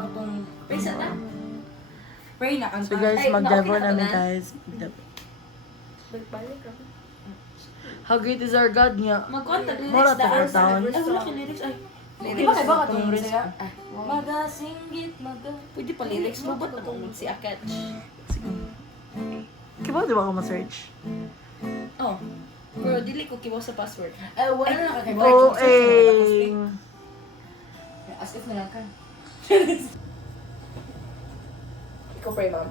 ako tong... Pisa na? Pray na kang So guys, Ay, mag-devo okay na namin to, guys. Balik ako. How great is our God niya? Magkontak Mura lyrics to daan. taon. Ay, wala ka lyrics. Ay, Di ba kay baka itong Lyrics. Bisaya? Magasinggit, Pwede pa lyrics mo. Ba't akong si Akach? Kaya ba di ba ako ma-search? Oh. Pero dili ko kibaw sa password. Ay, wala na ka kay Oo, baka. eh. As if na lang ka. Ikaw pray, ma'am.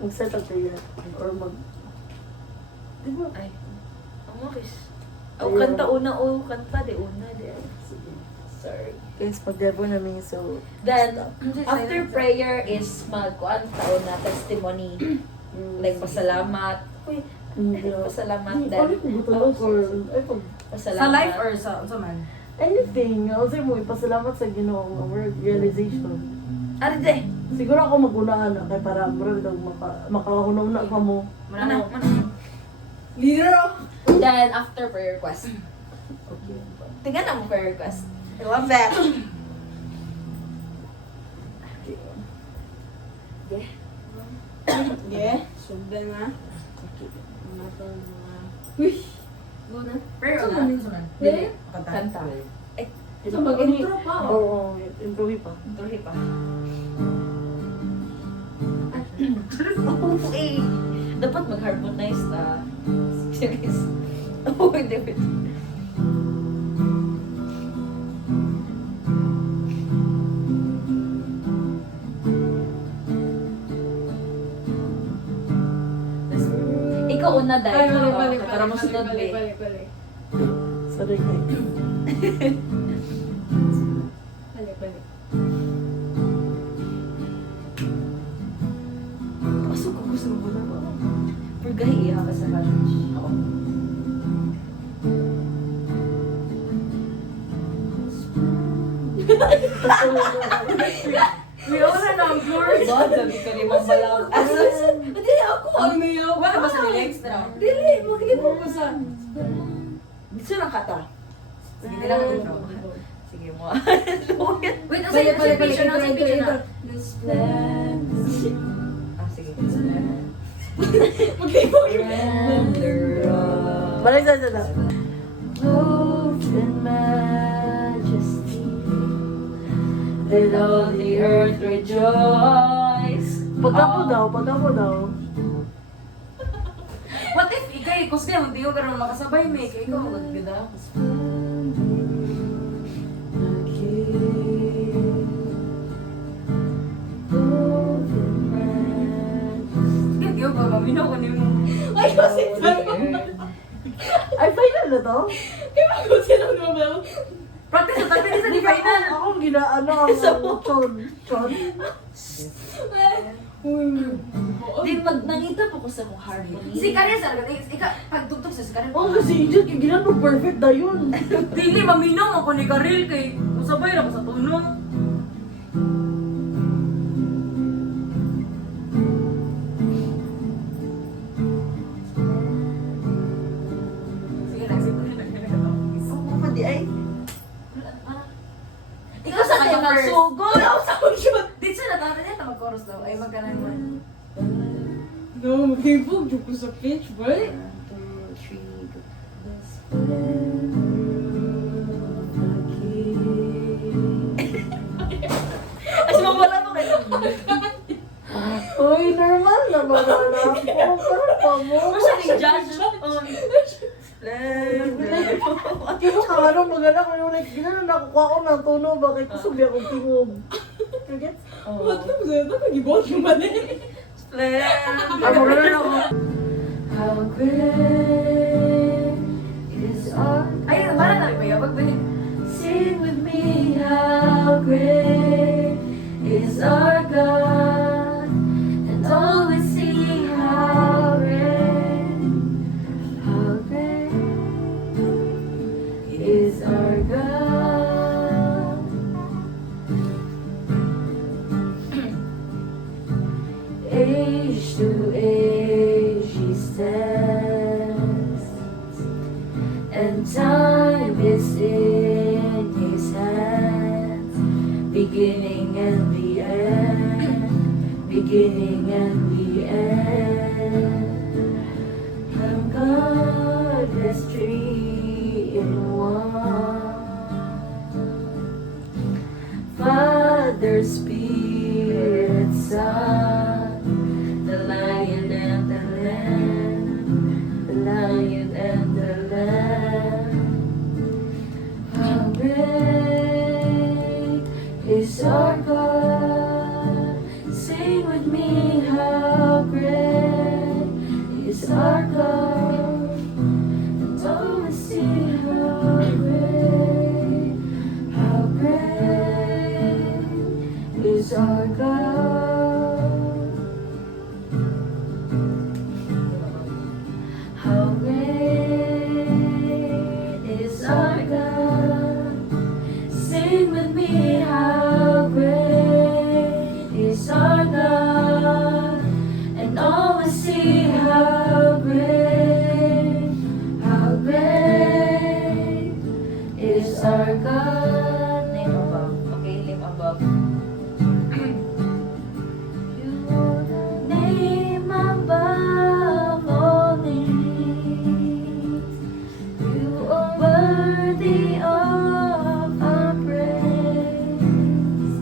Mag-set up kayo. Or mag... Di ba? Ay. Ang makis. Oh, kanta una. Oh, kanta. De una. De. Sige. Sorry. Guys, mag-devo namin. So, Then, after prayer is magkuan taon na testimony. Like, pasalamat. Uy, pasalamat din. Pasalamat. Sa life or sa man? Anything. Also mo, ipasalamat sa Ginoo ang word realization. Arde. Siguro ako mag-unaan na kay para bro daw makahunaw na ka mo. Mana. Leader. Then, after prayer request. Okay. Tingnan na mo prayer request. I love that. Yeah. Yeah. Sundan na. Uy. Go na. Prayer na. Dili. Kanta. Kanta. Ito mag-intro pa. Oo, intro pa. Tuloy pa. Oh, eh. Dapat mag-harmonize na. Serious. Oh, hindi. Ikaw una dahil. Para masunod eh. Sorry guys. Pasok ako sa mga ba? Pero gahiya ka sa college. Ako. We all na ang glory. Ba, dami ka rin mabalang. Hindi ako. Ang mayo. Wala ba sa lyrics na? Dili, mag-ibo ko sa... Dito lang kata. Sige, nila ka intro. Sige mo. Wait, ang sa picture na, sa picture na. Ah, sige. Balik sa na. Clothed in majesty, let all the earth rejoice. Pagkapo daw. What if ikay, kusga, hindi ko karoon makasabay, may kay ikaw, magaganda. Hindi ko ba, maminaw ko niyo mo. Ay, kasi Ay, final na to? Kaya ako sila naman. Practice na, practice na, di final. Akong ginaano ang chon. Di nangita pa ko sa mong harmony. Si Karen sa pagtugtog sa si Karen. Oo, kasi Ijat, yung ginano perfect na yun. Dili, maminaw ako ni Karel kay usabay na ko sa tunong. Sige lang, sige lang. Oo, pati ay. Ikaw sa kanya kanya first. sugod. Ako sa shoot. Dito sa natatanya niya, mag-chorus daw. Ay, magkanan mo. No, maghibog dyan ko sa pitch, boy. 1, 2, 3, go. Ay, sumabala mo kayo. Uy, normal naman na ako. Parang pamo. Siya ni judge. Kino ka nga nung magana ko yung like, ginano nakukuha ko ng tono, bakit kusubi akong tingog. Kagets? Ba't ka mo sa'yo? Ba't nag-ibot yung mali? Ay, magana ako. How great is our Ay, para na ba yun? Magbalik. Sing with me, how great is our God, and always sing how great is our God. Age to age He stands, and time is in His hands. beginning and the end, beginning and the end. I'm Godless three in one. Father, Spirit, Son, the Lion and the Lamb, the Lion and the Lamb. How great is our God? Sing with me, how great is our God? And all will see how great is our God. How great is our God? Sing with me, how great is our God? And all will see how great is our God. Name above. Okay, name above. Name above all names. You are worthy of our praise,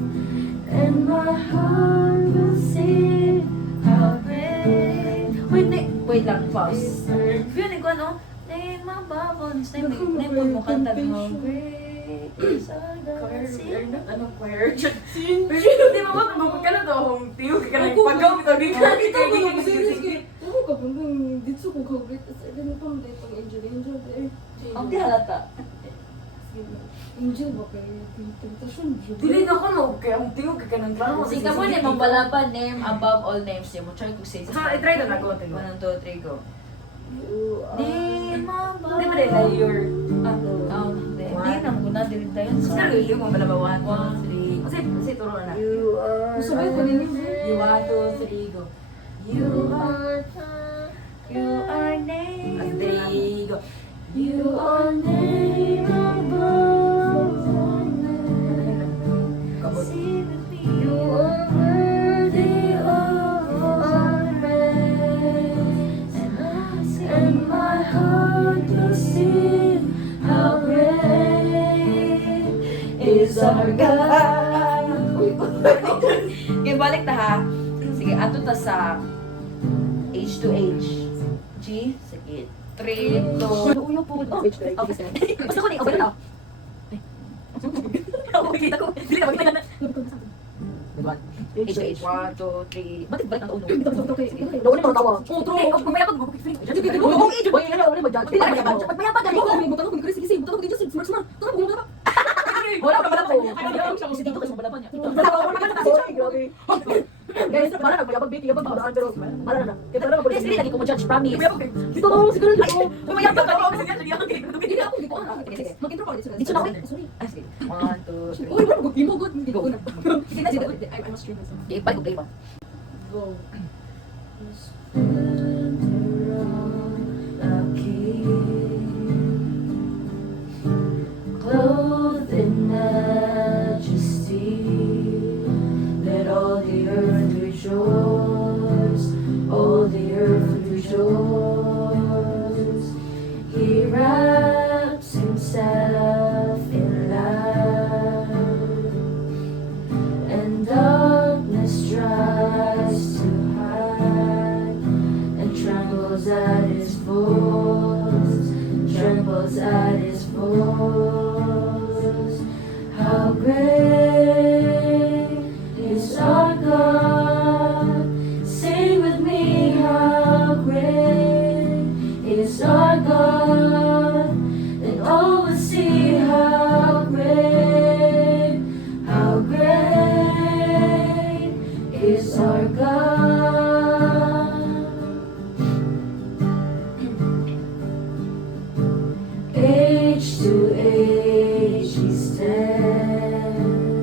and my heart will sing how great. Wait lang, pause. Yun, ko ano? Name above all names. Name mo kanta how great is our God. Sing. Anong choir? Hindi mo ba kung ka na to, hong tiyo, ka na pagaw, ito dito, Ikaw ko nung serious kay. Ako ka pang dito ko kagrit. Ano pang dito ang angel there. Ang di halata. Angel ba kay tentasyon? Dili na ko no, kaya ang tiyo, ka ng klaro. Sige ka mo, name ang balapan, name above all names. Mo try ko say. So, i-try na ako, tiyo. 1, 2, 3, go. Name above. Hindi ba rin na your... Hindi na mo na din tayo. Kasi naliliw mo pala ba? 1, 2, 3. 1, Kasi turo na. You are. Sabay ko ninyo. You 1, 2, 3, go. You are name. 3, go. You are name above all names. Kabot. Sing with me. You are worthy of our praise, and my heart will sing how great is our God. Okay, balik ta ha. Sige, ato ta sa H to H. G, sige. 3, 2, uyo po. Okay, sige. Basta ko ni, okay na. Okay, kita ko. Dili na, magkita na. H to H. 1, 2, 3. Bakit balik ang uno? Daw na tawa. Oh, true. Kumaya pag bukit free. Oh, ito ba yan? Ano ba dyan? Dili na ba? Magmaya pa gani. Butan ko Chris kasi butan ko dito smart. Tara ko mga Wala pa pala ko. Ayaw siya Kasi dito kasi mabalapan niya. Sorry, grabe. Guys, para na magpapag BT, yabang pagdaan pero para na. Kaya para Yes, dili lagi ko mo judge, promise. Dito ako siguro Ay, kumaya pa ka. Hindi ako, hindi ko alam. Mag-intro pa ulit. Dito na ako. Sorry. Ah, sige. 1, 2, 3. Uy, bro, gimugod. Hindi ko na. Sige na, sige. I must stream myself. Ibalik ko kayo ba? Go. Clothed in majesty, let all the earth rejoice, all the earth rejoice. He wraps himself in light, and darkness tries to hide, and trembles at his voice, trembles at his voice. How great is our God? Sing with me, how great is our God? And all will see how great is our God. Age to age he stands,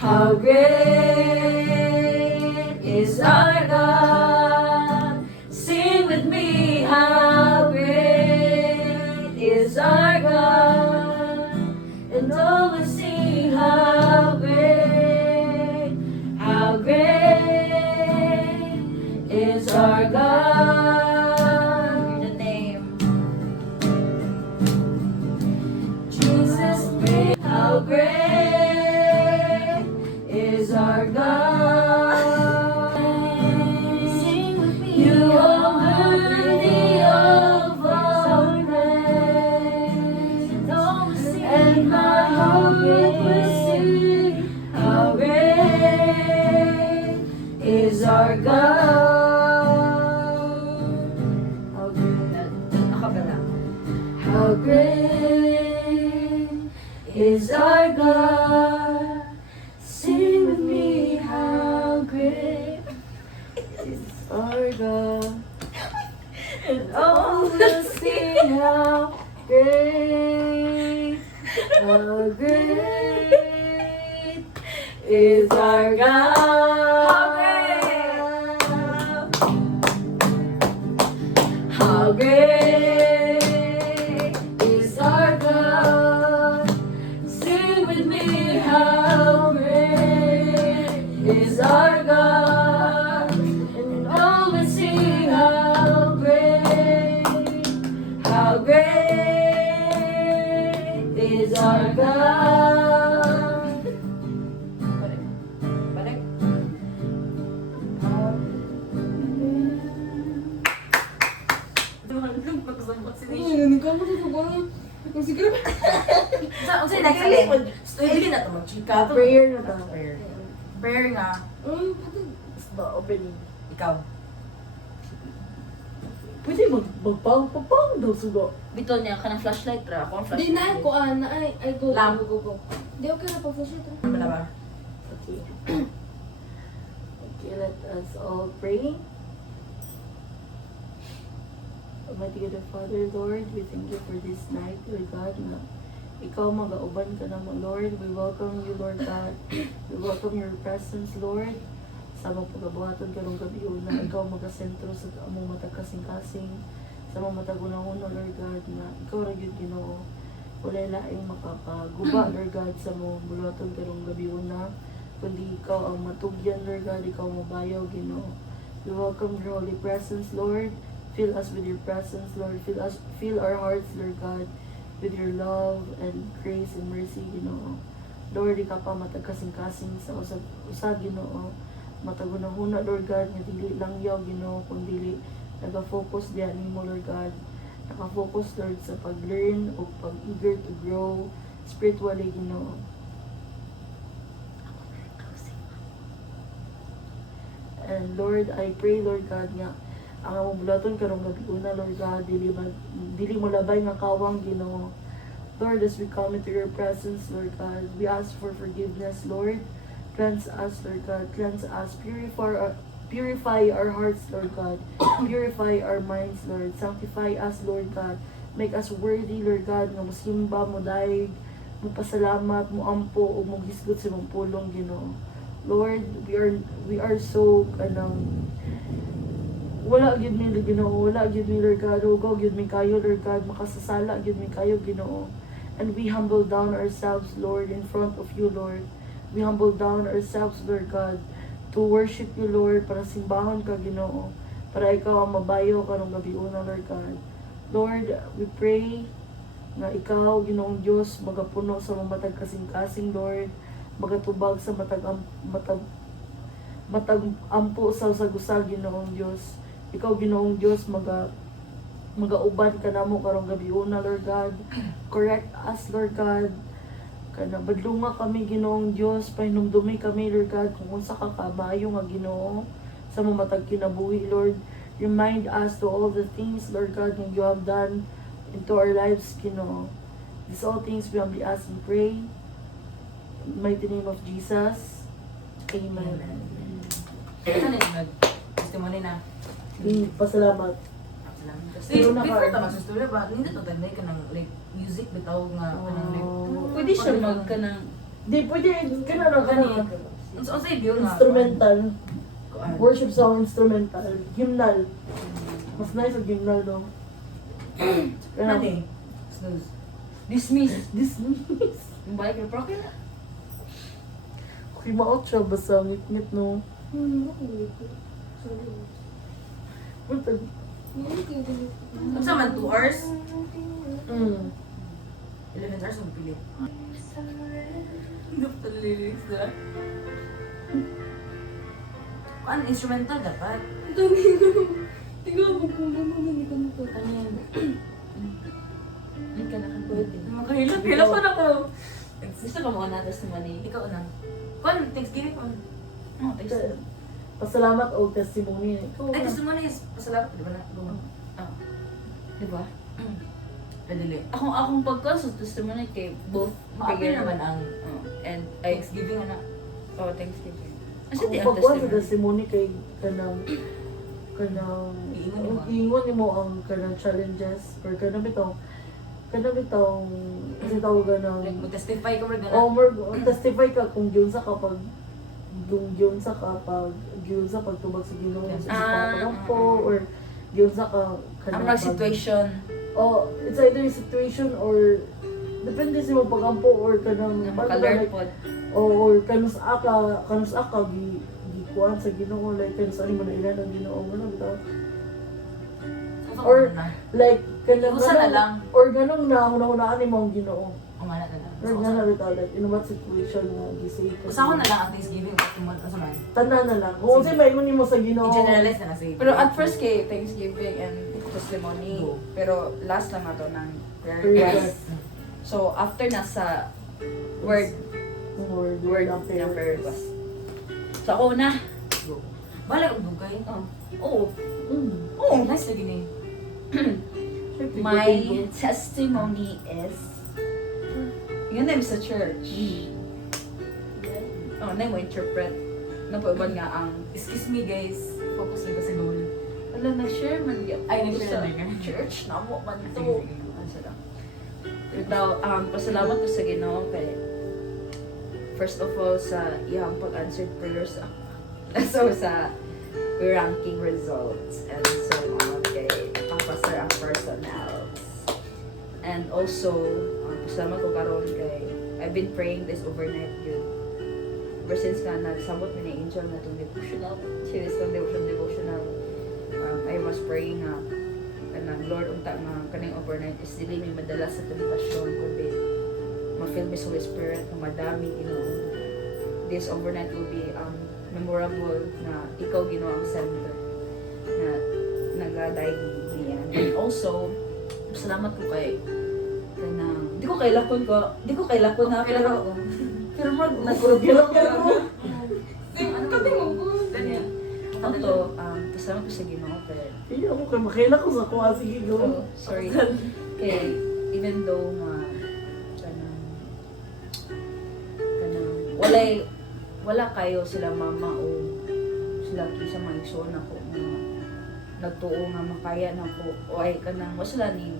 How great is our God. Sing with me, how great is our God. And all will sing, how great is our God. The name. Jesus, how great is our God. Sing with me. You are worthy of all praise. And my heart will sing, how great is our God. How great. How great is our God. Sing with me, how great is our God. And all will sing, how great is our God. How great is our God. Sing with me, how great is our God. And all will sing, how great is our God. Balik. Hindi ka mo dito ba? Kung sige na. Sa next alin? Dili na to magchika to. Prayer na ta. Prayer nga. Ba, opening. Ikaw. Pwede magpang daw sugo. Bito niya ka ng flashlight ra. Ako ang Di flashlight. na ko na ay go Lam. go. Di okay na pa flashlight. Ano ba? Okay. Okay, let us all pray. Almighty God the Father, Lord, we thank you for this night, Lord God, na ikaw mag-auban ka naman, Lord. We welcome you, Lord God. We welcome your presence, Lord. Sa mga pagabuhaton ka ng gabi na ikaw mag-asentro sa among matag kasing-kasing, sa mga matag unang-una, Lord God, na ikaw ra gyud Ginoo. Wala laing makakaguba, Lord God, sa mga bulaton ka ng gabi na, kundi ikaw ang matugyan, Lord God, ikaw mabayaw, Ginoo. We welcome your holy presence, Lord. Fill us with your presence, Lord. Fill our hearts, Lord God, with your love and grace and mercy, Ginoo. Lord, ikaw pa matagkasing-kasing sa usag, Ginoo. Matagunahuna, Lord God, nga dili lang yaw, Ginoo, kung dili nag-focus diyan nimo, Lord God. Naka-focus, Lord, sa pag-learn o pag-eager to grow spiritually, Ginoo. And Lord, I pray, Lord God, nga ang among bulaton karong gabi una, Lord God, dili mo labay nga kawang, Ginoo. Lord, as we come into your presence, Lord God, we ask for forgiveness, Lord. Cleanse us, Lord God. Cleanse us. Purify our hearts, Lord God. Purify our minds, Lord. Sanctify us, Lord God. Make us worthy, Lord God, nga mosimba mo daig, magpasalamat mo ampo o maghisgot sa mong pulong, Ginoo. Lord, we are so wala gyud mi, Ginoo, wala gyud mi, Lord God, ugaw gyud mi kayo, Lord God, makasasala gyud mi kayo, Ginoo. And we humble down ourselves, Lord, in front of you, Lord. We humble down ourselves, Lord God, to worship you, Lord, para simbahon ka, Ginoo, para ikaw ang mabayo karong gabi una, Lord God. Lord, we pray na ikaw, Ginoong Diyos, magapuno sa mga matag kasing-kasing, Lord, magatubag sa matag ampo sa usag-usag, Ginoong Diyos. Ikaw, Ginoong Diyos, magauban ka namo karong gabi una, Lord God. Correct us, Lord God. Kana badlunga kami, Ginoong Diyos, pahinumdumi kami, Lord God, kung unsa ka kabayo nga, Ginoo, sa mga matag kinabuhi, Lord. Remind us to all the things, Lord God, that you have done into our lives, Ginoo. These all things we humbly ask and pray. In the mighty name of Jesus. Amen. Ano yung nag-testimony na? Pasalamat. Kasi before ta magsustorya ba, hindi to tagnay ka ng like music bitaw nga kanang like Pwede siya mag ka ng Di, pwede, ganun lang ka Gani. na. Unsa view nga? Instrumental. Kuan. Worship song, instrumental. Hymnal. Mas nice ang hymnal, no? Gani. Snooze. Dismiss. Dismiss. Yung balik yung prokin na. Okay, maot siya. Basta ngit-ngit, no? Sorry. Wait, Unsa man 2 hours? 11 11 hours ang pilit. Hindi pa lyrics na. Kuan instrumental dapat. Tingnan mo kung ano na ko. Kanin. Hindi ka nakapwede. Makahilap pa na ko. Gusto ka mo na testimony? Ikaw na. Kuan Thanksgiving ko. Oh, thanks. Pasalamat o testimony. Ikaw, Ay gusto mo na is pasalamat di ba na? Oh. Diba? Padali. Akong pagka sa testimony kay both Maapil naman ang and I Thanksgiving ana. oh Thanksgiving. Kasi Kung di ang pagkuhan sa testimony. testimony kay iingon mo ang kanang challenges or kanang bitong kasi tawagan ng Like mag-testify ka mga o gana. more testify ka kung yun sa pagtubag sa Ginoo sa pagpagampo or yun sa ka Ang mga situation. it's either situation or depende sa mga pagampo or kanang Ang paano ba, color like, pod. or kanus aka gikuan sa Ginoo like kanus ani mo na ilan ang Ginoo mo bitaw or like kanang Usa na lang. or ganun na hunahunaan mo ang Ginoo Umana na lang. or nga na bitaw like in what situation nga gisave ka Usa ko na lang ang Thanksgiving at tumod sa man. tanan na lang kung unsay maingon nimo sa Ginoo I-generalize na na say. Pero at first kay Thanksgiving and testimony. Go. Pero last lang na to ng prayer Prayer. request. So after na sa word word ang ng prayer request. So ako na. Go. Bala og dugay. Oo. Oh, Nice lagi ni. my testimony is yun na sa church. Oh, na mo interpret. Napauban nga ang Excuse me guys. Focus lang ka sa goal. alam nag-share man gyud. Ay, nag-share Sa na ka. church na mo man to. Sige, sige. Ano sila? Ito, pasalamat ko sa Ginoo kay first of all sa iyang pag-answered prayers so sa ranking results and so on kay Pastor ang personals and also pasalamat ko karon kay I've been praying this overnight yun ever since nga nagsabot ni Angel na itong devotional series ng devotional I was praying nga kanang Lord unta nga kaning overnight is dili mi madala sa temptasyon kundi ma-feel mi sa Holy Spirit na madami this overnight will be memorable na ikaw Ginoo ang center na nagaday niya and also salamat ko kay kanang di ko kay lakon na pero mag nagpurugilok ko Kati mo ko. Daniel. Auto, pasalamat ko sa Ginoo kay Hindi ako kay makaila ko sa kuha sige go sorry. Kay even though kanang wala kayo sila mama o sila kisa mga igsoon ako nga nagtuo nga makaya na ko o ay kanang was ning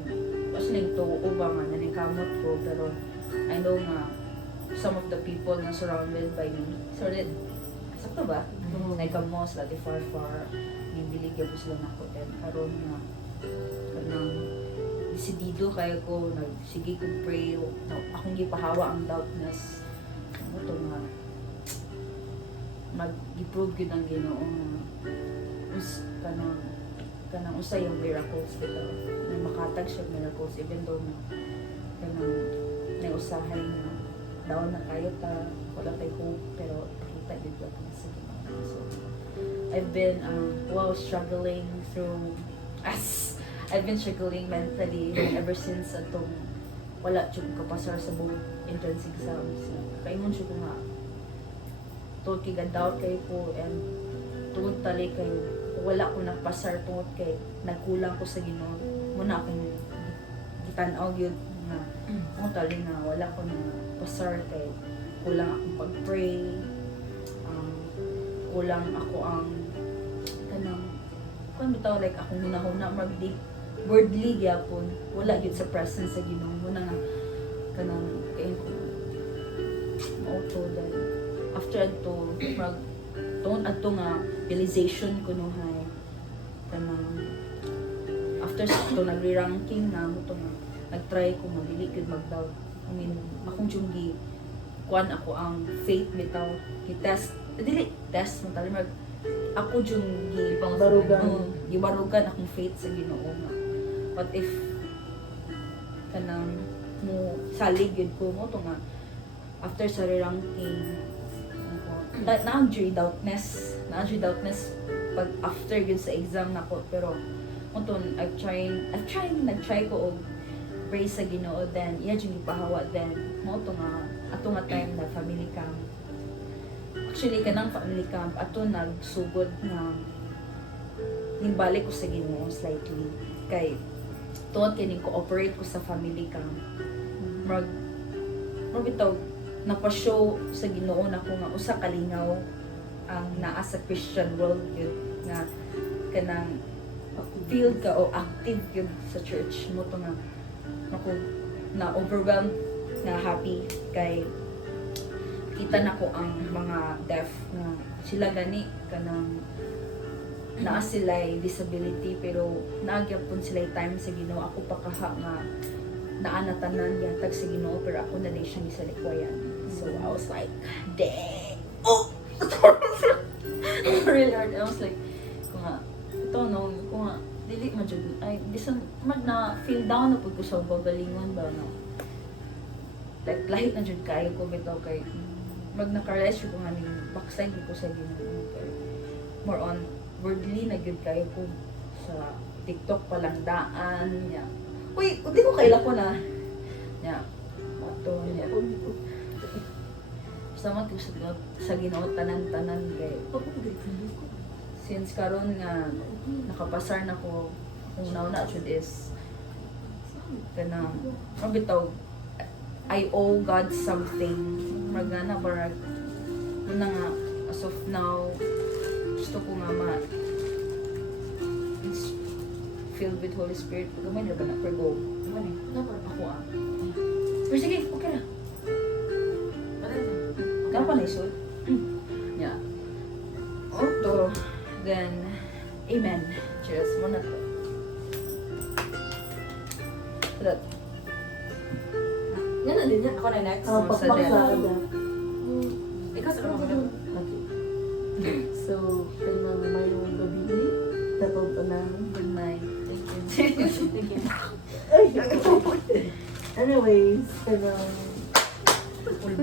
tuo ba nga naning kamot ko pero I know nga some of the people na surrounded by me sakto ba? Like mo sila di far nibilig ko sila nako and karon nga kanang desidido kayo ko nagsige ko pray akong gipahawa ang doubtness ano to nga mag-improve yun ang Ginoo kanang usay yung miracles dito na makatag siya miracles even though na kanang nausahay na down na kayo ta wala tayo hope pero kita yun ba sa Ginoo so I've been struggling through I've been struggling mentally ever since atong wala chug kapasar sa both entrance exams kaingon siya ko nga tungod kay doubt kay ko and tungod tali kay wala ko nakapasar tungod kay nagkulang ko sa Ginoo muna akong gitan-aw gyud nga tungod tali na wala ko na pasar kay kulang akong pag-pray kulang ako ang kanang kung bitaw like akong hunahuna mag-deep wordly gyapon wala gyud sa presence sa Ginoo muna nga kanang kay ko ato dahil after ato mag tuon ato nga realization ko no hay kanang after sa ato nagre-ranking na mo to nga nagtry ko magdili gud mag-doubt. I mean akong junggi kuan ako ang faith bitaw i-test dili test mo tali mag ako jung gibarugan akong faith sa Ginoo nga what if kanang mo salig yun ko mo to nga after sa ranking na-enjoy doubtness pag after yun sa exam nako pero mo to nag-try ko og pray sa Ginoo then iya jud ipahawa then mo to nga ato nga time na family camp. Actually, kanang family camp, ato nagsugod na nimbalik ko sa Ginoo slightly. Kay, tuwad kining cooperate ko sa family camp. Bitaw, napashow sa Ginoo na ko nga usa kalingaw ang naa sa Christian world yun. Nga, kanang field ka o active yun sa church mo to nga. Ako, na-overwhelmed, na happy kay kita na ko ang mga deaf na sila gani kanang naa sila disability pero naagyapon sila time sa Ginoo ako pa kaha nga naa na tanan yatag sa Ginoo pero ako na din siya gisalikwayan so I was like dang oh really hard I was like ko nga ito no ko nga dili man jud ay bisan mag na feel down na pud ko sa galingon ba no like lahi na jud kayo ko bitaw kay mag naka-realize ko nga ning backside ko sa Ginoo kay more on worldly na gyud kayo ko sa TikTok pa lang daan niya uy di ko kaila ko na niya ato niya sama ko sa Ginoo tanan-tanan kay since karon nga nakapasar na ko kung nauna jud is kanang bitaw I owe God something. Magana barag. Muna nga, as of now, gusto ko nga it's filled with Holy Spirit. Gamay na ba na? Pero go. Gamay na. Ako Pero sige, okay na. Kaya pa na isod? Yeah. Oto. Then, amen. Cheers. Muna to. Salat. Yan na din yan. Ako na next. Pakpak sa sa dad. ada. Ikaw sa mga Okay. So, kanang mayong gabi, tatong tanan. Good night. Thank you. Thank you. Anyways, kanang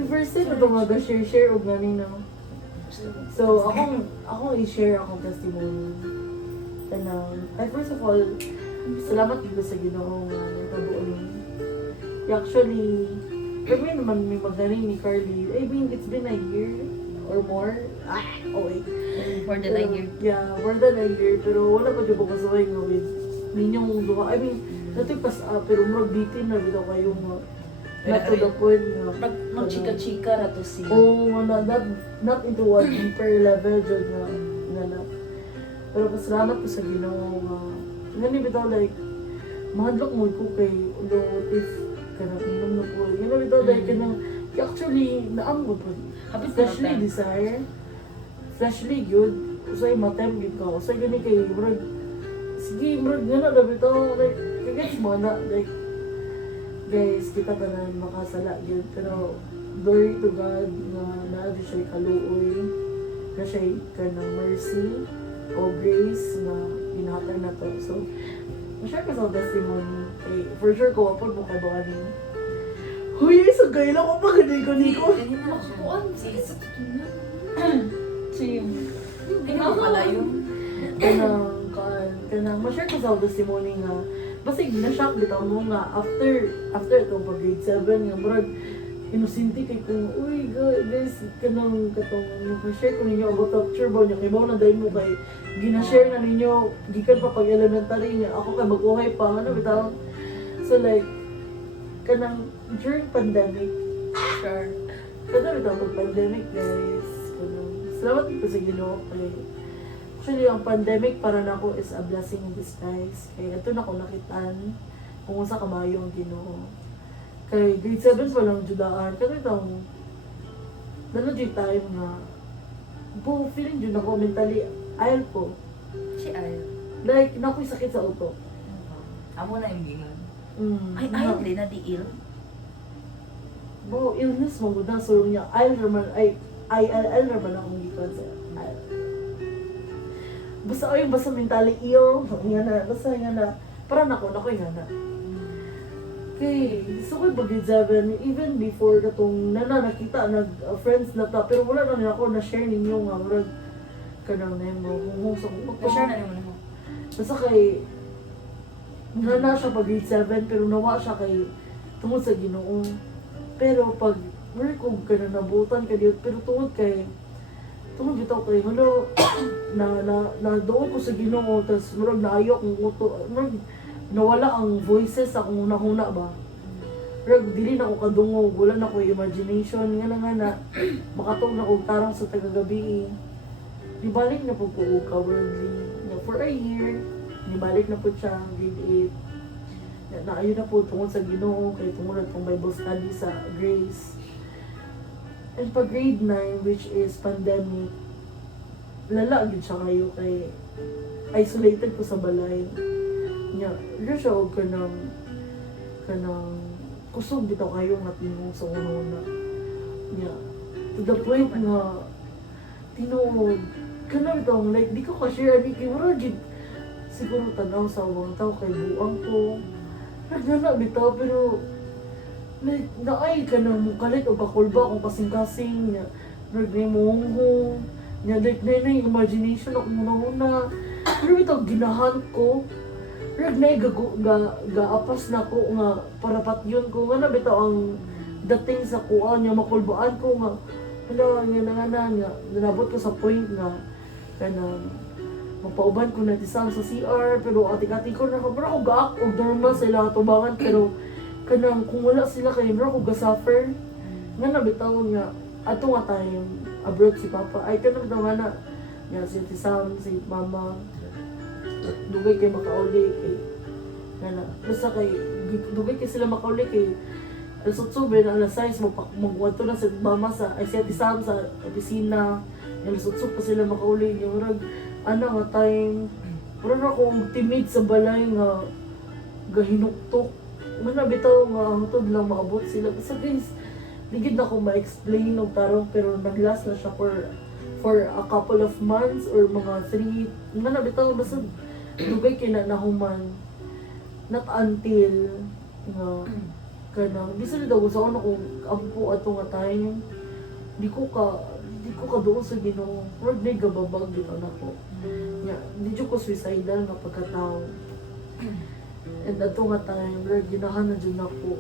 first time ito mag-share og nani no. So, akong i-share akong testimony. Kanang, first of all, salamat dito sa Ginoo nga nagkabuo ni. Actually, kami naman may magaling ni Carly. I mean, it's been a year or more. Wait. More than a year. Yeah, more than a year. Pero wala pa dyan pakasaway nga with ninyong duha. I mean, natin pas pero murag bitin na bitaw kayo nga. Not to the point nga. Mag-chika-chika na to siya. Oh, not into a deeper level dyan nga. Pero pasalamat ko sa Ginoo nga. Ngani bitaw like, mahadlok mo ko kay although if kanang inom na po. You know, ito dahil kanang actually naamot po. Fleshly desire. Fleshly good. Usay matem yun ka. Usay gani kay murag. Sige, murag nga na dabi ito. Like, kagets mo na. Like, guys, kita ka na makasala yun. Pero, glory to God na naadi siya kaluoy. Na siya kanang mercy o grace na inahatag na to. So, ma-share ko sa testimony. Eh, for sure ko, apod mo kay Bawani. Huy, isa gayla ko pa ganyan ko niko. Makakuan. Sige sa tutunan. Same. Tingnan ko pala yun. Kanang, ma-share ko sa testimony nga. Basta na-shock bitaw mo nga after itong pag-grade 7 nga, murag, inusinti kay kung, uy, guys, kanang katong, nag-share ko ninyo about the picture ba niya, kay mo na dahil mo kay, gina-share na ninyo, gikan pa pag-elementary nga, ako kay mag-uhay pa, ano bitaw. So like, kanang, during pandemic, Sure. kanang bitaw pag-pandemic, guys, kanang, salamat ko sa Ginoo kay, actually, ang pandemic para na ako is a blessing in disguise. Kaya ito na ko nakitaan kung sa kamayo ang Ginoo. Kay grade 7 pa lang judaan. Kasi itong Dalo yung time nga, feeling yun ako mentally ill ko. Si Ay. Like, nako'y sakit sa utok. Amo na yung gingan. Ay, ay, di na di ill. Illness mo na, so niya, ill naman naman akong gikan sa ill. Basta mentally ill, basta nga na, parang nako'y nga na. Okay, gusto ko'y bagay 7, even before katong nakita, friends na ta, pero wala na nila ako na-share ninyo nga, murag, kanang na yung mga sa Pa-share na naman ako. basta kay, na siya pag grade 7, pero nawa siya kay, tungod sa Ginoo. Pero pag, murag kong ka na nabutan ka dito, pero tungod bitaw kay, na doon ko sa Ginoo, tapos murag naayo akong uto, murag, nawala ang voices akong unahuna ba. Pero dili na ako kadungog, wala na ko imagination, nga na, makatog na og tarong sa tagagabi. Di balik na po ko ka-worldly. For a year, di balik na po siya, grade 8. Naayon na po tungkol sa Ginoo, kay tungkol na itong Bible study sa Grace. And pag grade 9, which is pandemic, lala gid siya kayo kay isolated ko sa balay. Nya, siya og kanang kusog bitaw kayo nga tingog sa una. Nya, to the point nga tinuod kana bitaw like di ko ka-share ani kay mura jud siguro tanaw sa ubang tao kay buang ko. Nagana bitaw pero like naay ka na mukalit o kakulba kung kasing-kasing nya nagnimongo nya like na imagination ako muna pero bitaw ginahan ko. Ragnay gaapas na ko nga para patyon ko nga na bitaw ang dating sa kuan niya makulbaan ko nga nga nanabot ko sa point nga magpauban ko na tisang sa CR pero ati-ati ko na kabra ko gaak og normal sila tubangan pero kanang kung wala sila kay bro ko ga-suffer nga na bitaw nga ato nga time abroad si papa ay kanang bitaw nga na si tisang si mama dugay kay makauli kay nana basta kay dugay kay sila makauli kay alas 8 na alas 6 magwadto na sa mama sa ay siya tisam sa opisina alas 8 pa sila makauli yung rag nga time parang ako timid sa balay nga gahinuktok man bitaw nga hutod lang maabot sila basta guys digid na ko ma-explain og tarong pero naglas na siya for a couple of months or mga 3 nga bitaw basta dugay kinanahuman not until nga kanang bisan daw sa ano kung ampo ato nga time di ko ka doon sa Ginoo wag na gababag dito na ko di ko suicidal nga pagkatao and ato nga time ginahan na dyan ako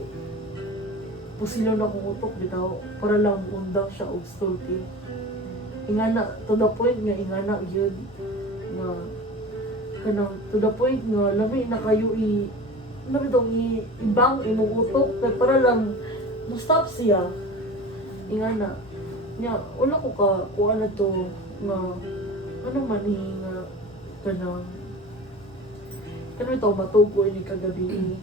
pusilo na akong utok bitaw para lang undang siya og stalking ingana to the point nga ingana yun nga kanang to the point nga lami na kayo ibang inuutok kay para lang mo-stop siya ingana nya wala ko ka kung ano to nga ano man nga kanang ito matugo ini kagabi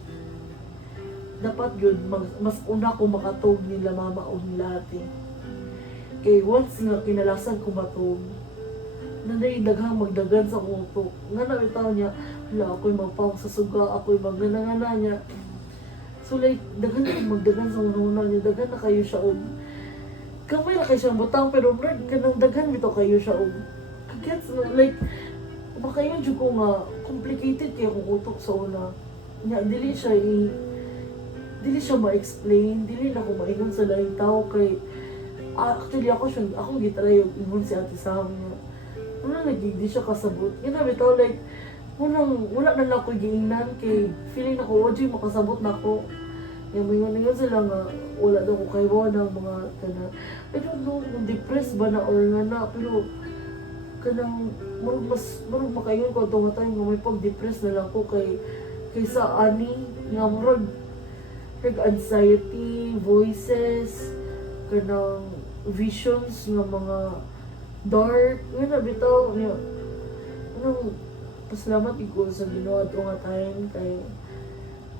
dapat yun mas una ko makatog nila mama o nila ate kay once nga kinalasan ko matog nanay daghang magdagan sa utok nga nabitaw niya hala ako'y magpawag sa suga ako'y magganangana niya so like daghan na magdagan sa una niya daghan na kayo siya kamay na kayo siyang butang pero brad kanang daghan bitaw kayo siya kagets like baka yun dyan ko nga complicated kayo kung utok sa una niya dili siya ma-explain dili na ko maingon sa laing tao kay actually ako gitry yung ingon si Ate Sam niya wala nagigdi siya kasabot. Yun na bitaw like, wala na lang ako giingnan kay feeling ako, wajay makasabot na ako. Yung mga sila nga, wala daw ko kayo ng mga I don't know kung depressed ba na or nga na, pero kanang, marag makayon ko ito nga tayo nga may pag-depressed na lang ko kaysa ani, nga marag anxiety, voices, kanang visions nga mga dark, nga na bitaw niya. Pasalamat ko sa Ginoo ato nga time kay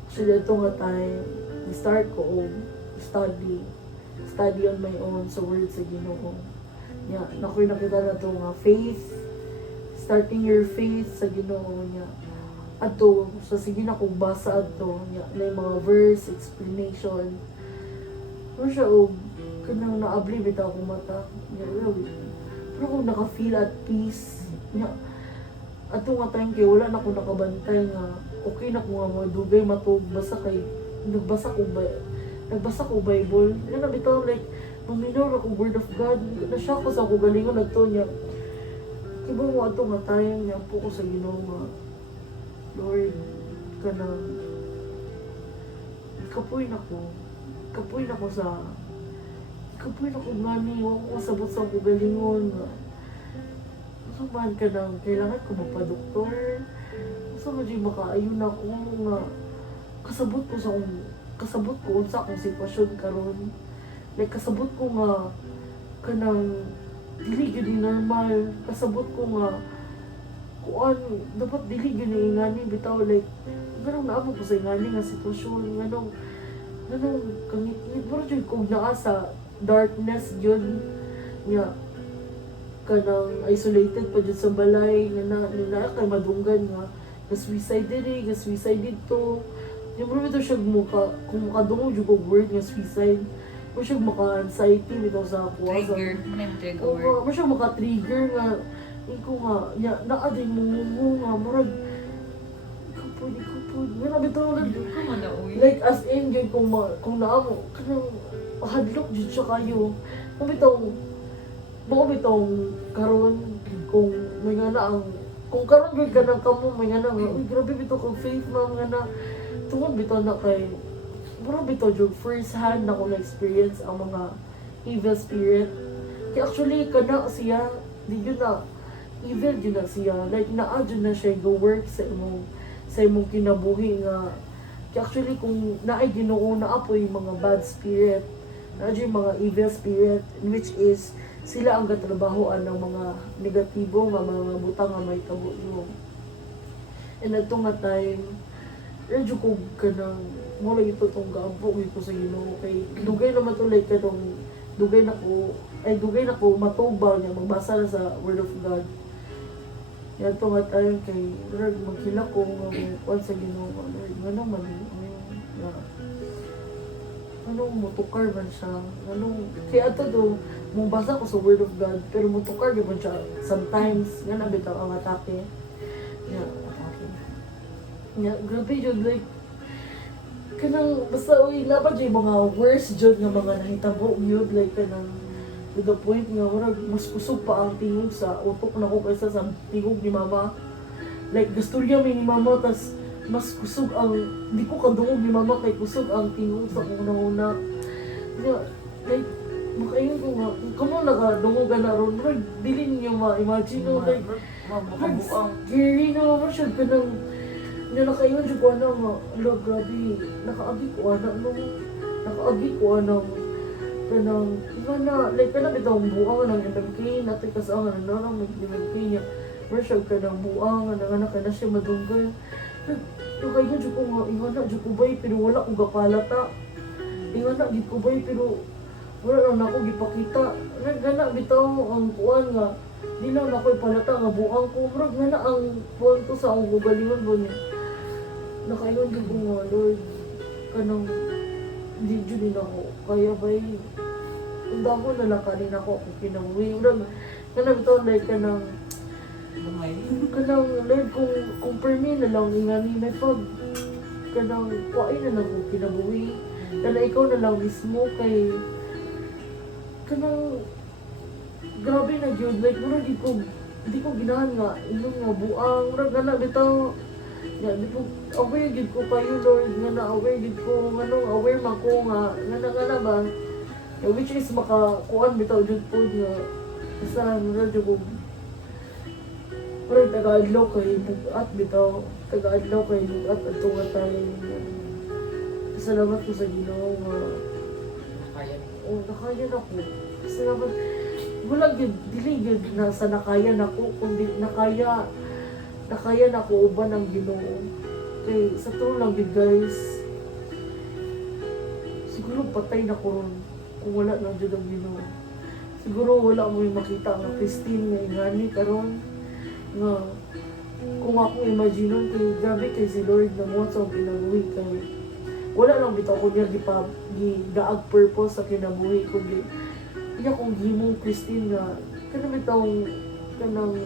actually ato nga time start ko og study study on my own sa word sa Ginoo. Nya, nakoy nakita na to nga faith, starting your faith sa Ginoo niya. Ato, sa sige na kong basa ato, nya, na yung mga verse, explanation. Pero siya, kanang naabli bitaw akong mata. Nya, pero kung naka-feel at peace, nya, ato nga time kay wala na ko nakabantay nga okay na ko nga mga dugay matug basa kay nagbasa ko Bible. Yan na bitaw like maminaw na ko word of God. Na-shock ko sa ako galingon ato niya. Kiba mo ato nga tayo niya po ko sa Ginoo nga Lord kanang kapoy na ko ngani wa ko sabot sa ako galingon nga sumahan ka nang kailangan ko magpa-doktor. Gusto mo dyan makaayon ako nga kasabot ko unsa akong sitwasyon karon. Like kasabot ko nga kanang dili gyud ni normal. Kasabot ko nga kuan dapat dili gyud ni ingani bitaw like ganun naamo ko sa ingani nga sitwasyon ganun kangit pero jud ko naa sa darkness yun nga kanang isolated pa dyan sa balay nga na kay madunggan nga suicide dito yung mo ito siya kung makadungog yung word nga suicide mo siya maka-anxiety bitaw sa ako Trigger. Ano yung trigger word? mo siya maka-trigger nga iko nga naading mo nga murag kapod nga na bitaw like as in yun kung naamo kanang hadlok dyan siya kayo kung bitong karon kung may nga na ang kung karon gyud ka nang kamo may nga na uy grabe bitaw kong faith ma'am nga na tungod bitaw na kay mura bitaw jud first hand na ko na experience ang mga evil spirit kaya actually kana siya di yun na evil yun na siya like naa jud na siya go work sa imong kinabuhi nga kaya actually kung naay Ginoo na apoy mga bad spirit na yung mga evil spirit which is sila ang katrabahoan ng mga negatibo nga mga butang nga may tabo nyo. And ato nga time, radyo ko kanang mula ito itong gaampo ko sa Ginoo kay dugay naman to like katong dugay na ko matubang niya magbasa na sa Word of God. Yan to nga time kay Lord maghila ko nga kuan sa Ginoo Lord nga naman anong mutukar man siya kaya ato do mubasa ko sa Word of God pero mutukar man siya sometimes nga nabitaw ang atake grabe yun like kanang basta uy laban dyan mga worst jud nga mga nahitabo yun like kanang to the point nga mas kusog pa ang tingog sa utok na ko kaysa sa tingog ni mama like gasturya may ni mama tas mas kusog ang di ko kadungog ni mama kay kusog ang tingog sa una like makaingon ko nga kamo nakadungog na ron dili niyo ma-imagine no like scary na mo siya kanang nakaingon jud ko ana nga grabe nakaagi ko ana kanang na like kanang bitong buang ng MMK natin kasi ang nanang MMK niya worship kanang buang nga anak na siya madunggan kaya dyan ko nga, inga na, dyan ko ba'y, pero wala kong gapalata. Inga na, dyan ko ba'y, pero wala lang na ako gipakita. Gana, bitaw ang kuwan nga, di lang na ako'y palata nga buang ko. Marag nga na ang kuwan ko sa akong gugalingan mo niya. Nakaingon dyan ko nga, Lord, kanang, di dyan din ako. Kaya ba'y, kung dako nalakarin ako, kung kinawi. Gana, bitaw, like, kanang Lord, kung per me na lang ingani may pag kanang kuwain na lang kung kinabuhi kana ikaw na lang mismo kay kanang grabe na yun like mura di ko ginahan nga inyong nga buang mura gana bitaw di ko aware gid ko kayo Lord nga na aware gid ko nganong aware man ko nga nga ba which is makakuan bitaw jud pod nga basta mura jud ko pero taga-adlaw kay bugat bitaw, taga-adlaw kay bugat at tunga tayo. Salamat ko sa Ginoo nga nakayan ako. Salamat. Wala gid dili gid na sa nakayan ako kundi nakaya ako uban ang Ginoo. Kay sa tulo lang gid guys. Siguro patay na ko ron kung wala na dyan ang Ginoo. Siguro wala mo yung makita nga Christine nga ingani karon nga kung ako imaginon kay grabe kay si Lord na mo sa kinabuhi kay wala lang bitaw ko niya gidaag purpose sa kinabuhi kundi iya kung gimong Christine nga kanang bitawng kanang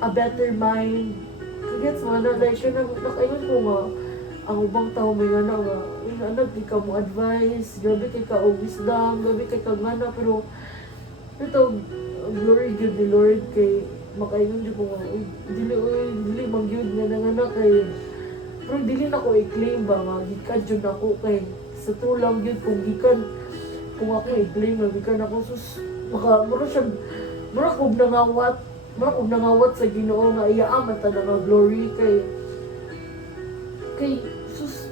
a better mind kagets mo na like kanang nakaingon ko nga ang ubang tao may nga nga anak di ka mo advice grabe kay ka og wisdom grabe kay ka ngana pero ito glory good ni Lord kay makaingon jud ko nga dili man gyud nga nangana kay pero dili na ko i-claim ba nga gikan jud ako kay sa true lang gyud kung ako i-claim nga gikan ako sus mura siya mura ko nangawat sa Ginoo nga iyaan ta nga glory kay sus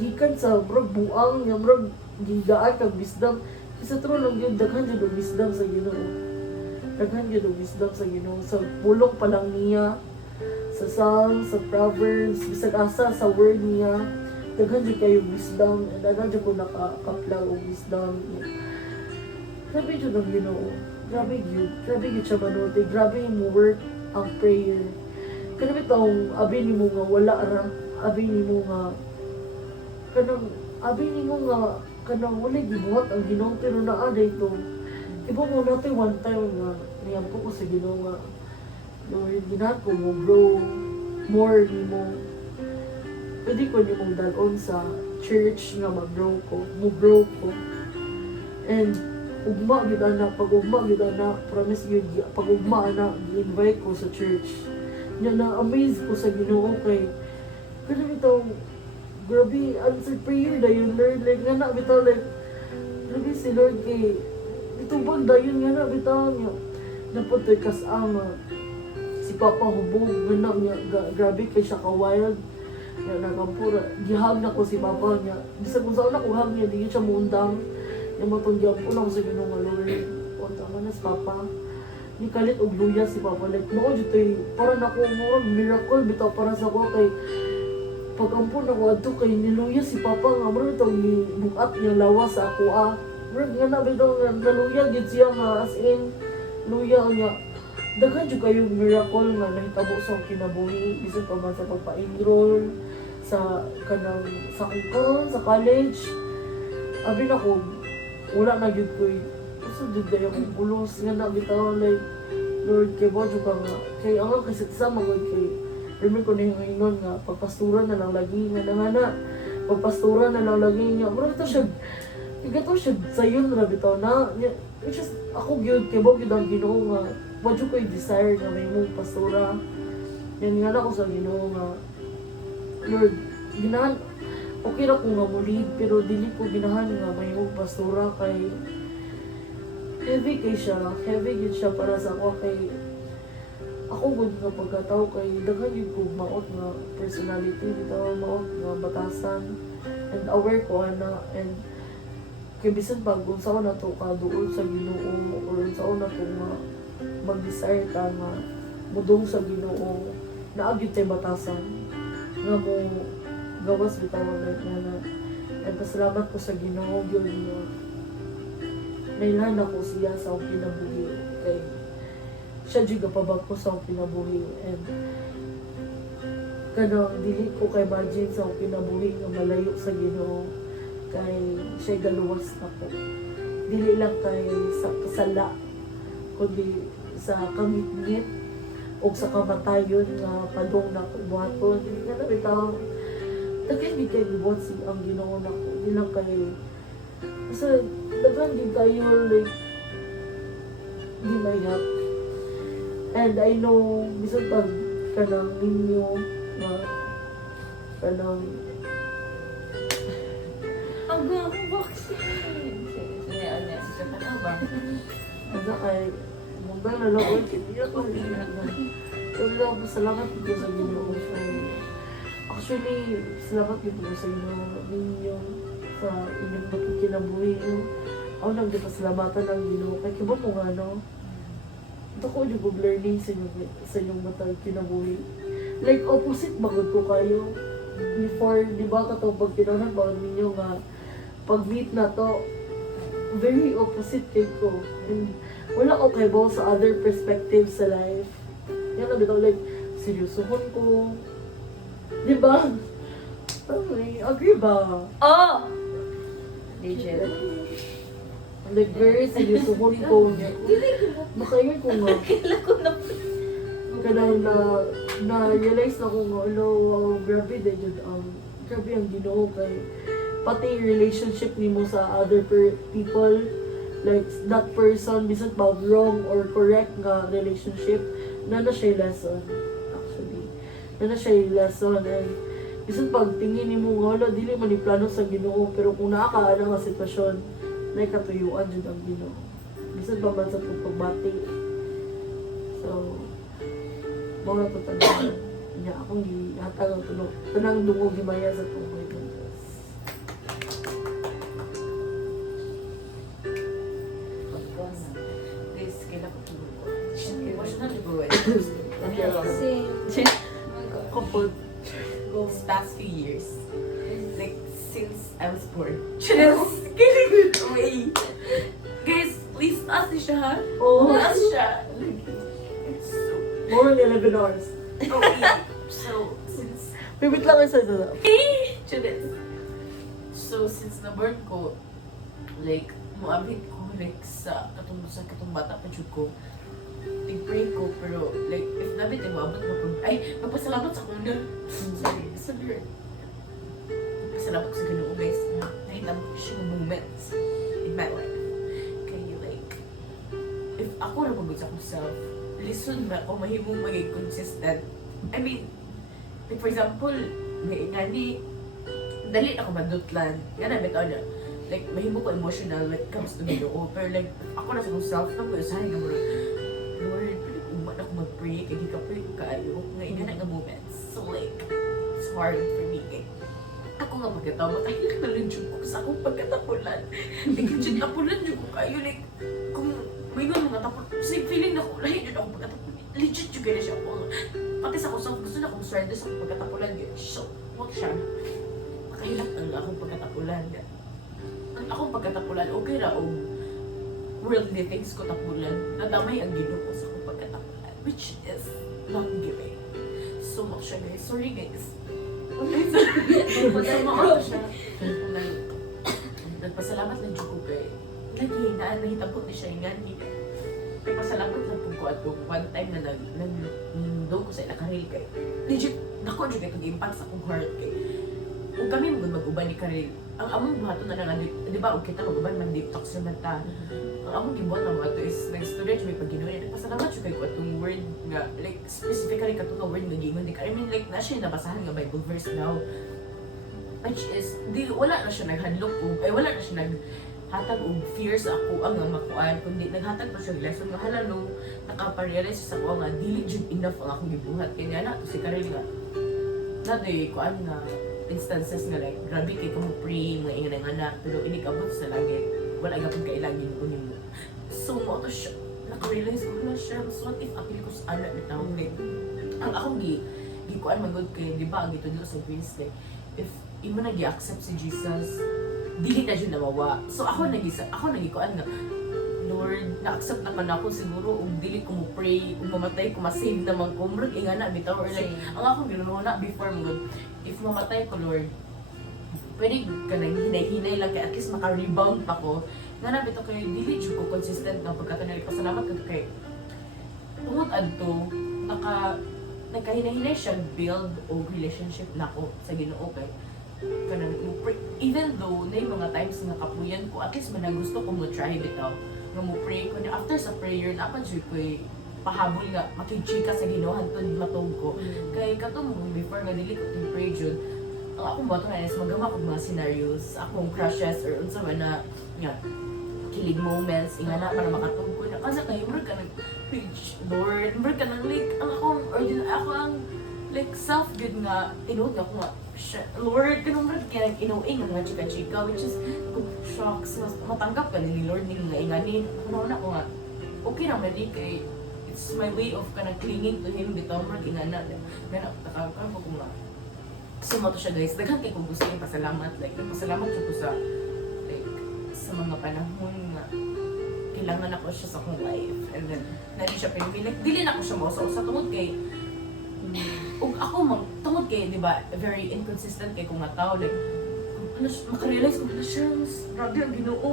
gikan sa murag buang nga murag gigaan kag wisdom sa true lang gyud daghan jud og wisdom sa Ginoo daghan gyud og wisdom sa Ginoo sa bulong pa lang niya sa Psalms, sa Proverbs, bisag asa sa word niya daghan jud kayo wisdom and daghan jud ko nakakaplag og wisdom grabe jud ang Ginoo grabe gyud siya manuti grabe mo work ang prayer kanang bitong abi nimo nga wala ra abi nimo nga kanang wala gibuhat ang Ginoo pero naa dayto ibo mo natin one time nga niyampo ko sa Ginoo nga Lord ginahat ko mo grow more nimo pwede ko nimong dalon sa church nga mag-grow ko and ugma gid ana pag ugma gid ana promise gid pag ugma ana gi-invite ko sa church nya na amaze ko sa Ginoo kay kanang bitaw grabe answer prayer dayon Lord like nga na bitaw like grabe si Lord kay itubag dayon nga na bitaw niya naputoy kas ama si Papa hubog ganang niya grabe kay siya ka wild nga nagampura gihag na ko si Papa niya bisag kung saan ako hag niya di siya muundang yung matungyang po lang sa Ginoo nga Lord o tama na si Papa ni kalit og luya si Papa like mao jud tay para nako mo miracle bitaw para sa ko kay pag-ampun ako adto kay niluya si Papa nga mura bitaw ni bukat niya lawas sa ako mura nga na bitaw nga naluya gid siya nga as in luya niya daghan jud kayo miracle nga nahitabo sa kinabuhi bisan pa man sa pagpa-enroll sa kanang sa karon sa college abi na ko wala na gyud koy usa jud dayo kong bulos nga na bitaw like Lord kay mo jud ka nga kay ang kasi sa mga kay remember ko na yung ingon nga pagpastura na lang lagi nga nangana pagpastura na lang lagi nga mura to siya igato siya sayon ra bitaw na it's just ako gyud kay mo gyud ang Ginoo nga wadyo ko'y desire nga may mong pastora yan nga na ko sa Ginoo nga Lord ginahan okay ra ko nga mulig pero dili ko ginahan nga may mong pastora kay heavy gid siya para sa ako kay ako gud nga pagkatao kay daghan gyud ko maot nga personality bitaw maot nga batasan and aware ko ana and kay bisan pag unsa na to ka duol sa Ginoo or unsa na to nga mag-desire ka nga mudong sa Ginoo naagid tay batasan nga mo gawas bitaw like na and pasalamat ko sa Ginoo gyud nga nailan ako siya sa akong kinabuhi kay siya jud gapabag ko sa akong kinabuhi and kanang dili ko kay imagine sa akong kinabuhi nga malayo sa Ginoo kay siya galuwas ako dili lang kay sa kasala kundi sa kamit-ngit o sa kamatayon nga padong na buhaton nga na bitaw daghan di kay gibuhat si ang Ginoo nako di lang kay kasi daghan din kayo like di mayap and I know bisan pag kanang ninyo nga kanang Ang gawang vaccine. Sige, ano, sige pa ka ba? Ada kay mundang na lang ulit hindi ako pero lang salamat ko sa Ginoo sa actually salamat ko sa inyo ninyo sa inyong nakikinabuhi ako nang pasalamatan ang Ginoo kay kiba mo nga no ito ko yung learning sa inyong matag kinabuhi like opposite bagod ko kayo before di ba katong pag tinanan ba ninyo nga pag meet na to very opposite kay ko. And wala ko kay Bo sa other perspectives sa life. Yan na bitaw, like, seryosohon ko. Di ba? Okay, agree ba? Oh! Legit. Like, very seryosohon ko. Makaingat ko nga. Kailan ko na Kanang na-realize na ko nga, grabe din yun. Grabe ang Ginoo kay pati relationship nimo sa other people, like that person, bisan ba wrong or correct nga relationship, na siya lesson. Actually, na siya lesson. And bisan pag tingin nimo nga, wala, dili man ni plano sa Ginoo, pero kung nakakaana nga sitwasyon, may katuyuan dyan ang Ginoo. Bisan pa man sa pagbati. So, mga pagtanong niya akong gihatag ang tulog. Tanang dungo gimaya sa tumoy ng Diyos. Guys, kailan ko tulog ko. Emotional ko. Okay lang. Same. Oh my God. Kapag These past few years, like since I was born. Just kidding. Wait. Guys, please ask siya ha. oh, Ask siya. Like, it's so... more than 11 hours. Oh, yeah. So, since... Wait lang sa ito. Chudit. So, since na-burn ko, like, muabit ko, like, sa katong bata pa jud ko, nag-pray ko, pero, like, if nabit, ay maabot mo po, ay, magpasalamat sa kuna. Sorry, sa Lord. Magpasalamat ko sa Ginoo, guys, na nahitang ko siya moments in my life. Kaya, like, if ako na pagod sa akong self, listen ba ako mahimong maging consistent. I mean, like for example, may ngani, dali ako madutlan. Yan na, bitaw na. Like, mahimo ko emotional when it comes to Ginoo. Pero like, ako na sa akong self, na ko usahin nga mo, Lord, pwede ko umat ako mag-pray, kaya di ka pray ko kaayo, nga ingana nga moments. So like, it's hard for me. Eh. Ako nga pagkataw, makahilang na lang dyan ko sa akong pagkatapulan. Like, dyan tapulan dyan ko kayo. Like, kung may mga tapon, kasi feeling na ko, lahi dyan ako pagkatapulan. Legit yung gano'n siya ako. Pati sa kusang gusto na akong surrender sa akong pagkatapulan. So, wag siya. Makahilak na akong pagkatapulan. Ang akong pagkatapulan, okay na o worldly things ko tapulan. Nadamay ang Ginoo sa akong pagkatapulan. Which is not giving. So much siya guys. Sorry guys. Pagkatapulan siya. Nagpasalamat ng Diyos ko kay lagi na nahitapot ni siya nga ni pasalamat lang po ko at one time na nag-doon ko sa ilakaril kay legit nako dyan itong impact sa akong heart kay kung kami mag-uban ni Karil ang among buhato na lang di ba og kita mag-uban man detox naman ta ang among gibuhat na mga is nag-storage may pag-ginuha nagpasalamat siya kay ko atong word nga like specifically katong word nga gingon di ka I mean like na siya nabasahan nga Bible verse now which is di wala na siya naghadlok ay wala na siya hatag og fear sa ako ang makuan kundi naghatag pa siya lesson nga hala no nakaparealize sa ako nga dili jud enough ang akong gibuhat kaya na to si Karel nga naday kuan nga instances nga like grabe kay kamo praying nga ingon nga anak pero inikabot sa langit wala gyapon kailangan kunin mo so mo to siya nakarealize ko na siya so what if apil ko sa anak bitaw like ang akong gikuan magud kay di ba ang gitudlo sa Greece like if imo na gi-accept si Jesus dili na siya nawawa. So ako nagikuan nga, Lord, na-accept naman ako siguro ug dili ko mo pray, ug mamatay ko masave naman ko. Murag ingana bitaw or like ang akong ginuna before mo, if mamatay ko Lord, pwede ka nang hinay-hinay lang kay at least maka-rebound pa ko. Nga na bitaw kay dili jud ko consistent nga pagkatunay pasalamat ko kay tungod adto nagkahinay-hinay siya build og relationship nako sa Ginoo kay kanang even though na mga times nga kapuyan ko at least man gusto ko mo try bitaw nga mo pray ko na after sa prayer dapat jud ko pahabol nga makigchika sa Ginoo hangtod matug ko kay katong before nga dili ko pray jud ang akong bato nga is magama og mga scenarios akong crushes or unsa man na nga kilig moments ingana para makatug ko na kasi kay murag ka nag preach Lord murag ka nang like ang akong ako ang like self-good nga tinuod ako nga Lord, kanong rin kaya inuing ang mga chika-chika which is shocks, matanggap ka ni Lord nila nga inganin ano na ko nga okay naman di kay it's my way of kind of clinging to Him bitaw mo ingana nga nakakakaw ko nga so mo to siya guys daghan kay kung gusto yung pasalamat like pasalamat ko sa like sa sa mga panahon nga kailangan ako siya sa akong life. And then, nari siya pinipilit. Dili na ako siya mo. So, sa tungod kay, ug ako mang, tungod kay, di ba, very inconsistent kay kung nga tao, like, ano siya, makarealize ko, ano siya, mas grabe ang ginoo.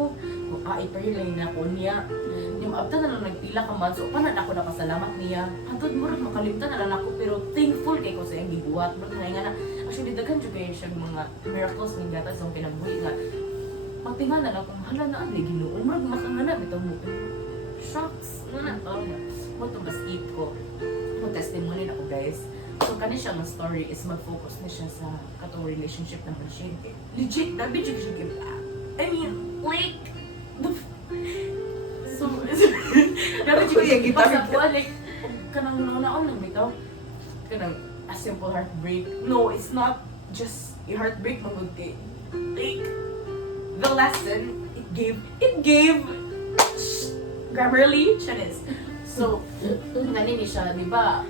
Ipa-realize na ako niya. Yung after na lang nagpila ka man, so paano ako nakasalamat niya. Hantod mo rin makalimtan na lang ako, pero thankful kay ko sa iyang gibuhat. Pero nga na, actually, daghan dyan kayo siyang mga miracles ng gata sa kinabuhi nga. Pagtingan na lang kung hala na ang ginoo. Murag makangana, bitaw mo. Shucks, ano na to nga. Mo ito mas keep ko. Mo testimony na ko guys. So kani siya ng story is mag-focus na siya sa katong relationship na siya. Legit, nabi siya give up. I mean, like, so, nabi siya give up sa buwan, like, kanang naon lang bitaw. Kanang a simple heartbreak. No, it's not just a heartbreak, mabuti. Like, the lesson it gave Grammarly Chinese. So, nanini siya, di ba?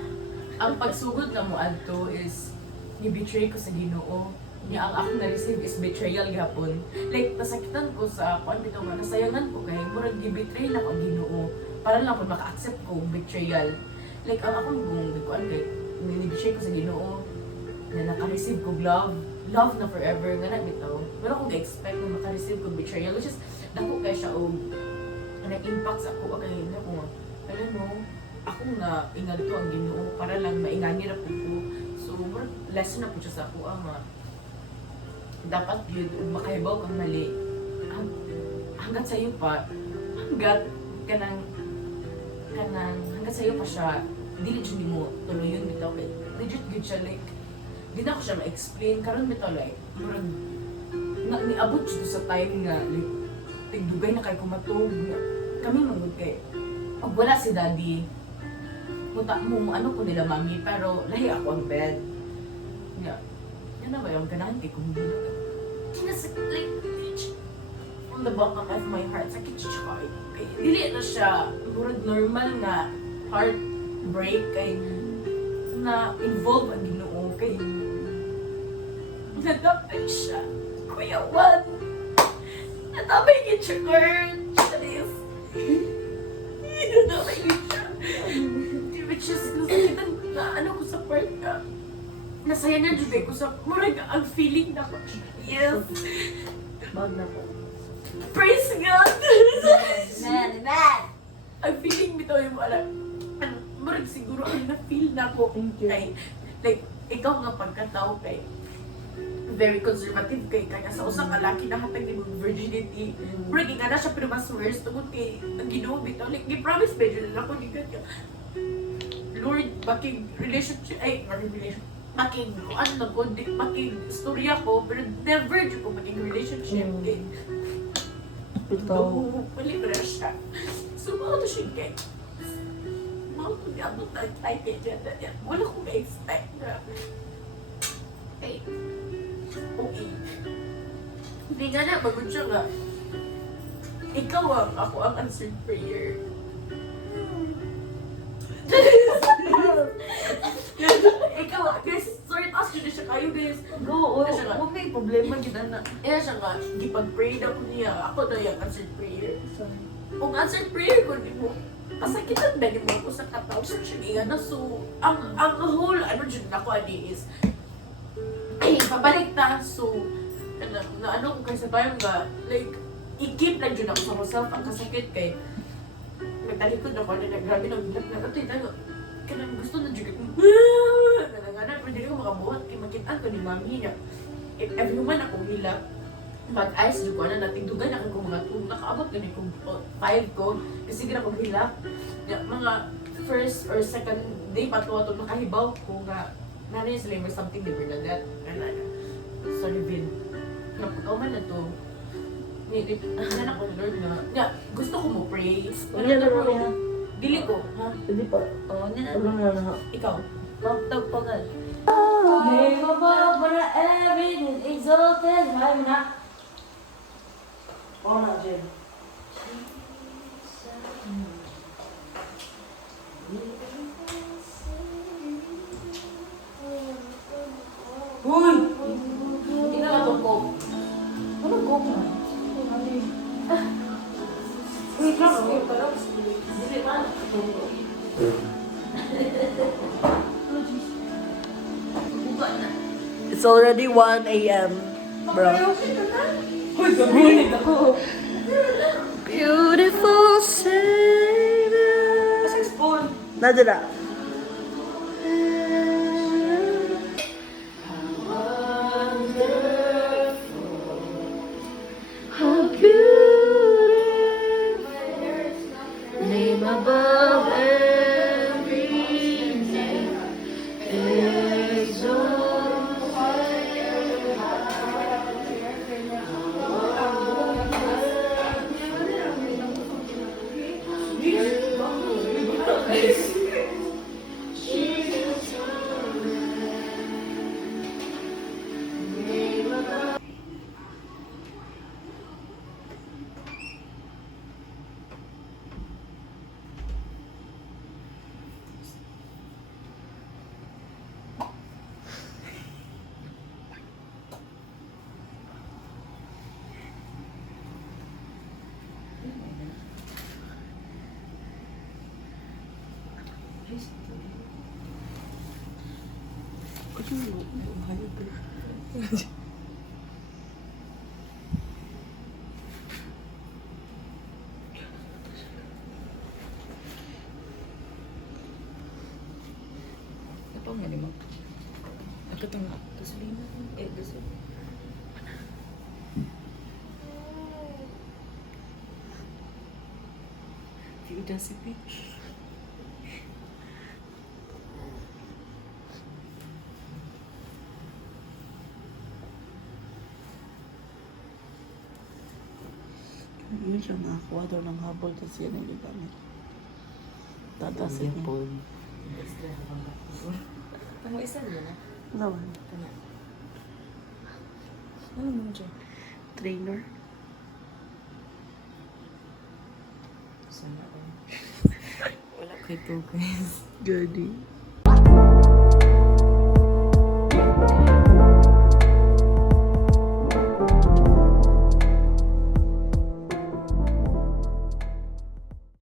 Ang pagsugod na mo adto is ni-betray ko sa Ginoo. Niya ang ako na-receive is betrayal gapon. Like, nasakitan ko sa kuan bitaw nga nasayangan ko kay murag gi-betray na ko ang Ginoo para lang po maka-accept ko ang betrayal. Like, ang akong kuan kay ni-betray ko sa Ginoo na naka-receive ko love na forever nga na bitaw. Wala akong ga-expect na maka-receive ko betrayal, which is dako kay siya o nag-impact sa ako kay na ko alam mo ako na ingadto ang Ginoo para lang maingani ra po ko. So lesson na po siya sa ako nga dapat yun makahibaw kang mali hanggat sa iyo pa hanggat sa iyo pa siya dili jud mo tuloyon bitaw kay legit gid siya like di na ko siya ma-explain karon bitaw like murag niabot siya sa time nga like tigdugay na kay kumatog nga kami magud kay pag wala si daddy punta mo ano ko nila mami pero lahi ako ang bed nga yan na ba yung ganahan kay kung hindi like from the bottom of my heart sakit siya kay dili na siya murag normal nga heartbreak kay na involve ang Ginoo kay nadapit siya Kuya Juan nadapit gid siya girl Charis nadapit gid siya which is nasakitan na ano ko sa part na nasaya na dyan ko sa murag ang feeling na ko yes Mag na po. praise God Man. ang feeling bitaw yung wala murag siguro ang na-feel na ko Thank you. kay like ikaw nga pagkatao kay very conservative kay kaya sa usang lalaki na hatag ni mong virginity murag nga na siya pero mas worse tungod kay ang Ginoo bitaw like gi-promise medyo na ako ni kanya Lord baking relationship ay relationship baking ano na ko baking storya ko pero never jud ko baking relationship kay Ikaw. balik na siya so mga to siya kay mga to gabot na tayo kay Jada wala ko na-expect na ay okay hindi nga na bagod siya nga ikaw ang ako ang answered prayer ikaw guys sorry taas yun siya kayo guys Go, Ano siya nga? may problema kita na. siya nga gipag-pray na ko niya ako na yung answered prayer Sorry. kung answered prayer ko di mo masakitan ba di mo ako sa kataw sa siya na so ang whole ano dyan ako ani is ay pabalik na so na ano ko kasi tayo nga like i-keep lang dyan ako sa myself ang kasakit kay nagtalikod ako na grabe nang bilak na ito tayo kanang gusto na dyan nananganan pero hindi ko makabuhat kay makitaan ko ni mami niya every human ako hilak mag-ice dyan ko na natigdugan ako kung mga 2 nakaabot ganun kung 5 ko kasi gina kong hilak mga first or second day pa ito nakahibaw ko nga nanay sila may something ni Bernadette sorry Vin napagaw man na to nanak ko ni Lord nga gusto ko mo pray Wala na rin ha. dili ko ha Hindi pa. Oo, niya Wala na na ha. ikaw Pagtag pagal. Name above when everything exalted high na. Oo na, Jen. Uy! Hindi na matungkog. Ano ko na? It's already 1 a.m. Bro. Beautiful Savior. Nadira. How beautiful, name above every name, Ito nga naman. Ito ito nga. Gasolina. Gasolina. Audacity. Yun siya nakakuha daw ng habol kasi yan ang gamit. Tatasin niya. Ano isa na na? Naman. Ano naman siya? Trainer. Sana ko. Wala kay to guys. Gadi.